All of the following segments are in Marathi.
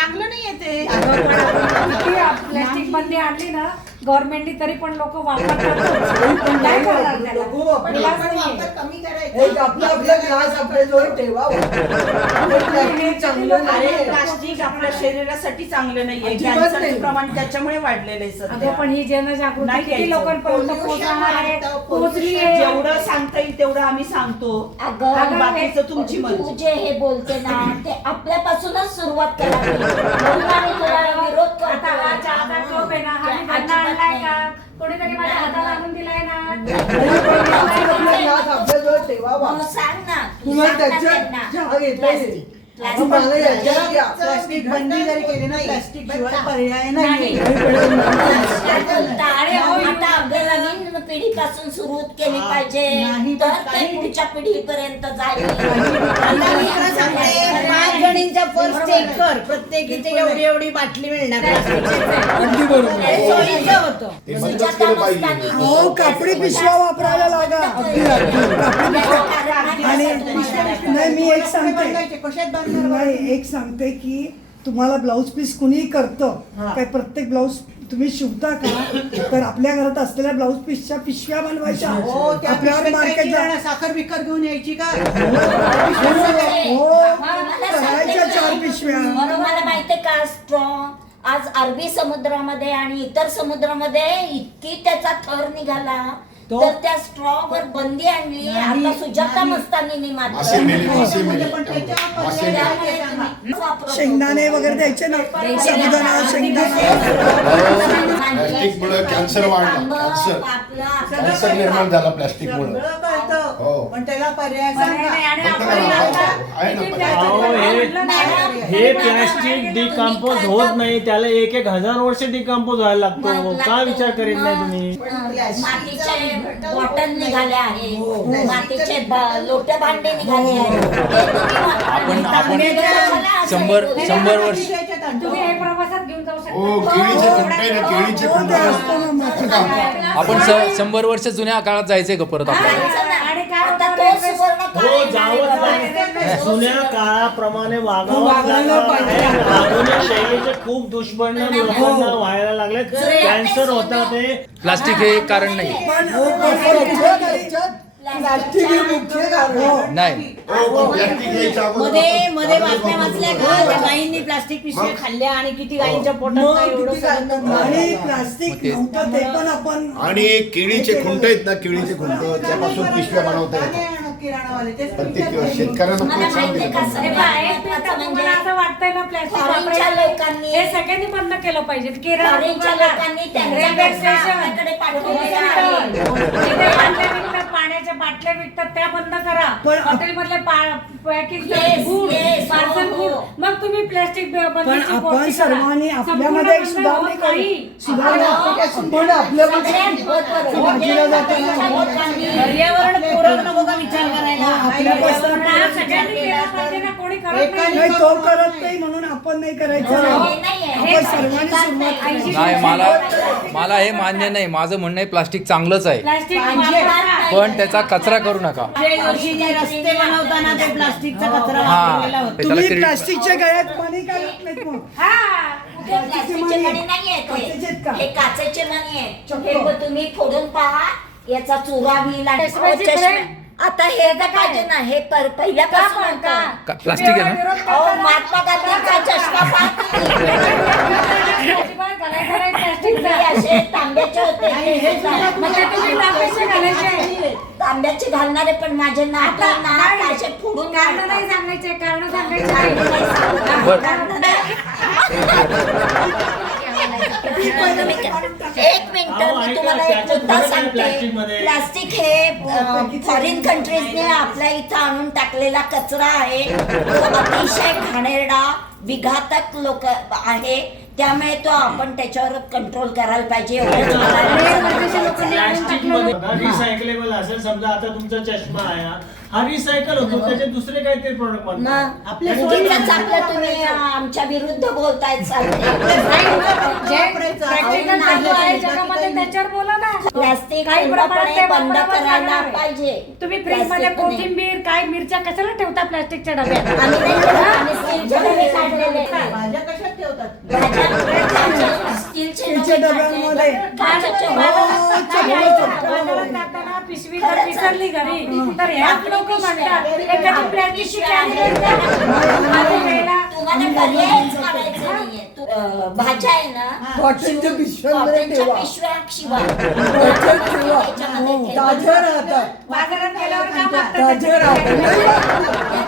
चांगलं नाहीये ते. प्लॅस्टिक बंदी आणली ना गव्हर्नमेंटनी तरी पण लोक वापरतात. काय करणार त्याला? पण विलास आपण नाहीये. वापर कमी एक आपला ग्लास आपल्या जवळ ठेवा. प्लास्टिक चांगलं अरे नाही. प्लास्टिक आपल्या शरीरासाठी चांगलं नाहीये. अजिबात कॅन्सरचं नाही. प्रमाण त्याच्यामुळे वाढलेलं आहे अगं सध्या. पण ही जनजागृती नाही किती घ्यायचं. लोकांपर्यंत पोहोचणार आहे, पोहोचली आहे. जेवढं सांगता येईल तेवढं आम्ही सांगतो. अगं बाकीचं तुमची तू मर्जी. जे हे बोलते ना ते आपल्यापासूनच सुरुवात करावी. म्हणून आम्ही तुला विरोध आता हा करतो. चहाचा कप आहे ना, हा मी त्यांना आणलाय का? कोणीतरी माझ्या हाताला आणून दिलाय ना. आपला ग्लास आपल्या जवळ ठेवावा. मग सांग ना तू तुम्हाला सांग ना त्याच्यात त्यांना. चहा घेता येईल. प्लास्टिक. मला याच्यात या. प्लास्टिक बंदी जरी केली ना प्लास्टिक शिवाय पर्याय नाही. टाळे हो, आता आपल्याला नवीन पिढीपासून सुरुवात केली पाहिजे तर ते पुढच्या पिढीपर्यंत जाईल. पाच जणींच्या पर्स चेक कर. प्रत्येकीची एवढी एवढी बाटली मिळणार. अगदी बरोबर. हे सोयीचं होतं. ते बंदच केलं पाहिजे. हो, कापडी पिशव्या वापरायला लागा. अगदी कापडी पिशव्या. आणि नाही, मी एक सांगते, कशात बांधणार? नाही, एक सांगते की तुम्हाला ब्लाऊज पीस कुणीही करतं काय, प्रत्येक ब्लाऊज तुम्ही शिवता का, तर आपल्या घरात असलेल्या ब्लाऊज पीसच्या पिशव्या बनवायच्या. हो, त्या आपल्यावर पिशव्यात काय मार्केटला किराणा, साखर बिकर घेऊन यायची का? हो, करायच्या 4 पिशव्या. म्हणून मला माहितीये का स्ट्रॉ आज अरबी समुद्रामध्ये आणि इतर समुद्रामध्ये इतकी त्याचा थर निघाला तर त्या स्ट्रॉवर बंदी आणली. आता सुजाता मस्तानीने मासे मेले, मासे मेले. पण त्याच्यावर मासे पर्याय मेले. आहे सांगा. वापरतो. शेंगदाणे वगैरे द्यायचे ना, साबुदाणा, शेंगदाणे. प्लास्टिकमुळे कॅन्सर वाढला. कॅन्सर निर्माण झाला प्लास्टिकमुळे. सगळं कळतं, हो. पण त्याला पर्याय नाही, सांगा. नाही, आणि फक्त आपण आता आहे ना इथे पर्याय. plastic अहो, म्हणलं ना, हे प्लॅस्टिक डिकम्पोज होत नाही, त्याला 1,000 वर्ष डिकम्पोज व्हायला लागतो. का विचार करीत नाही तुम्ही? मातीचे बॉटल निघाले आहेत, मातीचे लोटे भांडे निघाले आहेत. ते तुम्ही वापरा. आपण कशाला असं 100 वर्ष तुम्ही हे प्रवासात घेऊन जाऊ हो, शकता. केळीचे खुंटे ना, केळीचे खुंटे. आपण 100 वर्ष जुन्या काळात जायचंय का परत आपल्याला? जायचं ना. आणि काय आता होतं तो रेल्वे- सुवर्ण हो, काळ आहे. जावंच लागेल. जुन्या काळाप्रमाणे वागावं वागायला पाहिजे. आधुनिक शैलीचे खूप दुष्परिणाम लोकांना व्हायला लागले. कॅन्सर होता ते. प्लास्टिक हे एक कारण नाही. प्लास्टिक हे मुख्य कारण. नाही. हो, प्लास्टिक घ्यायचं अगोदर मध्ये बातम्या वाचल्या का हो. त्या गायींनी प्लास्टिक पिशव्या खाल्ल्या आणि किती गायींच्या पोटात मग काय एवढं किती काय- सगळं आणि प्लास्टिक नव्हतं ते पण आपण. आणि केळीचे खुंट आहेत ना, केळीचे खुंट त्यापासून पिशव्या बनवता येतात. किराणावाले तेच प्रत्येक शेतकऱ्यांना मला प्रोत्साहन माहितीये दिलं का पाहिजे. हे पहा, एक मिनिट, तुम्हाला असं वाटतंय ना प्लॅस्टिक फॉरेनच्या वापरायचं लोकांनी- हे सगळ्यांनी बंद केलं पाहिजे. किराणा फॉरेनच्या दुकानात, लोकांनी त्यांच्या रेल्वे घटना स्टेशन, आपल्याकडे पाठवलेल्या हॉस्पिटल, आहेत. जिथे बाटल्या विकतात, पाण्याच्या बाटल्या विकतात त्या बंद करा. पण- हॉटेलमधले packing Yes, food, yes, parcel हो, फूड, हो. मग तुम्ही प्लास्टिक पण बंदीची आपण गोष्टी करा. सर्वांनी संपूर्ण आपल्यामध्ये एक बंद सुधारणा होत नाही. सुधारणा आपण आपल्यामध्ये भाजीला जाताना पर्यावरणपूरक नको का विचार करायला? आपल्यापासून पण हा सगळ्यांनी केला पाहिजे ना, कोणी करत नाही. नाही, तो करत नाही म्हणून आपण नाही करायचं. आपण सर्वांनी सुरुवात करायची. नाही, मला हे मान्य नाही. माझं म्हणणं आहे प्लास्टिक चांगलंच आहे, प्लास्टिक वापरा. पण त्याचा कचरा करू नका. जोशीने रस्ते बनवताना ते प्लास्टिकचा कचरा हा, वापरलेला होता. ते त्याला तुम्ही क्रेडिट- प्लास्टिकच्या गळ्यात पाणी का घालत नाहीत मग? हा. प्लास्टिकचे मणी नाहीये काचेचे आहेत का? हे काचेचे मणी आहेत. चक्क. हे बघ, तुम्ही फोडून पहा याचा चुरा होईल आणि चष्म्याची चष्मा- फ्रेम. आता हे तर पाहिजे ना, हे पहिल्यापासून का? होतं. प्लास्टिक आहे ना? विरोध अहो, करताना- महात्मा गांधींचा चष्मा पहा तुम्ही. अजिबात घालायचं नाही प्लास्टिकचा. हे असे तांब्याचे होते म्हणजे तुम्ही तांब्याचे घालायचे. तांब्याचे घालणारे पण माझे नाक नाही. असे फोडून कारण घालतात. नाही सांगायचे, कारण सांगायचे कारण नाही. नाही सांगत. बरं. कारण नाही. एक मिनिट अहो, मी ऐका, तुम्हाला एक त्याच्यात मुद्दा फरक आहे सांगते. प्लास्टिकमध्ये. प्लास्टिक हे फॉरेन कंट्रीजने आपल्या इथं आणून टाकलेला कचरा आहे. तो अतिशय घाणेरडा विघातक लोक आहे. त्यामुळे तो आपण त्याच्यावर कंट्रोल करायला पाहिजे. एवढंच मला प्लास्टिक मध्ये रिसायकलेबल असेल. समजा आता तुमचा चष्मा आहे हा रिसायकल होतो, त्याचे दुसरे काहीतरी प्रोडक्ट बनतात. आपल्या मुलींचाच आपलं तुम्ही आमच्या विरुद्ध बोलतायत चालते. जे practical चालू आहे जगामध्ये त्याच्यावर बोला ना. प्लास्टिक काही प्रमाणात ते बंद वापरावंच करायला लागणार आहे. पाहिजे. तुम्ही फ्रीज मध्ये प्लास्टिक नाही. कोथिंबीर काय मिरच्या कशाला ठेवता प्लास्टिकच्या डब्यात? आम्ही नाही करत, आम्ही स्टीलचे डबे काढलेले. भाज्या कशात ठेवतात. स्टीलचे स्टीलच्या डब्यांमध्ये. काचेचे बाजारात जाताना पिशवी जर विसरली घरी तर ह्याच लोक म्हणतात एखादी प्लॅस्टिकची कॅरी तुम्हाला पर्यायच करायचं नाहीये. भाज्या आहे ना, कॉटनच्या पिशव्यांमध्ये कॉटनच्या ठेवा. पिशव्या शिवाय कॉटन ठेवा. त्याच्यामध्ये हो, ठेवा. ताजं राहतात. बाजारात गेल्यावर का मागतात? ताजं राहतात.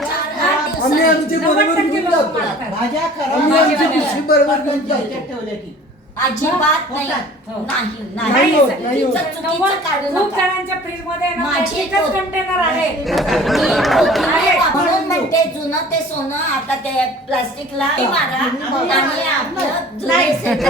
चार-आठ आम्ही दिवसांनी. आमची बरोबर घेऊन जातो. भाज्या आम्ही आमची खराब पिशवी बरोबर घेऊन जातो. ठेवल्या की अजिबात नाही होतात. नाही नाही नाही होत, नाही होत. चुकीचं काढू खूप नका. जणांच्या फ्रीज मध्ये ना माझी एकच तो- कंटेनर आहे. मी कोथिंबीर म्हणून म्हणते जुनं ते सोनं आता ते प्लास्टिकला मारा आणि आपलं जुने नाही. set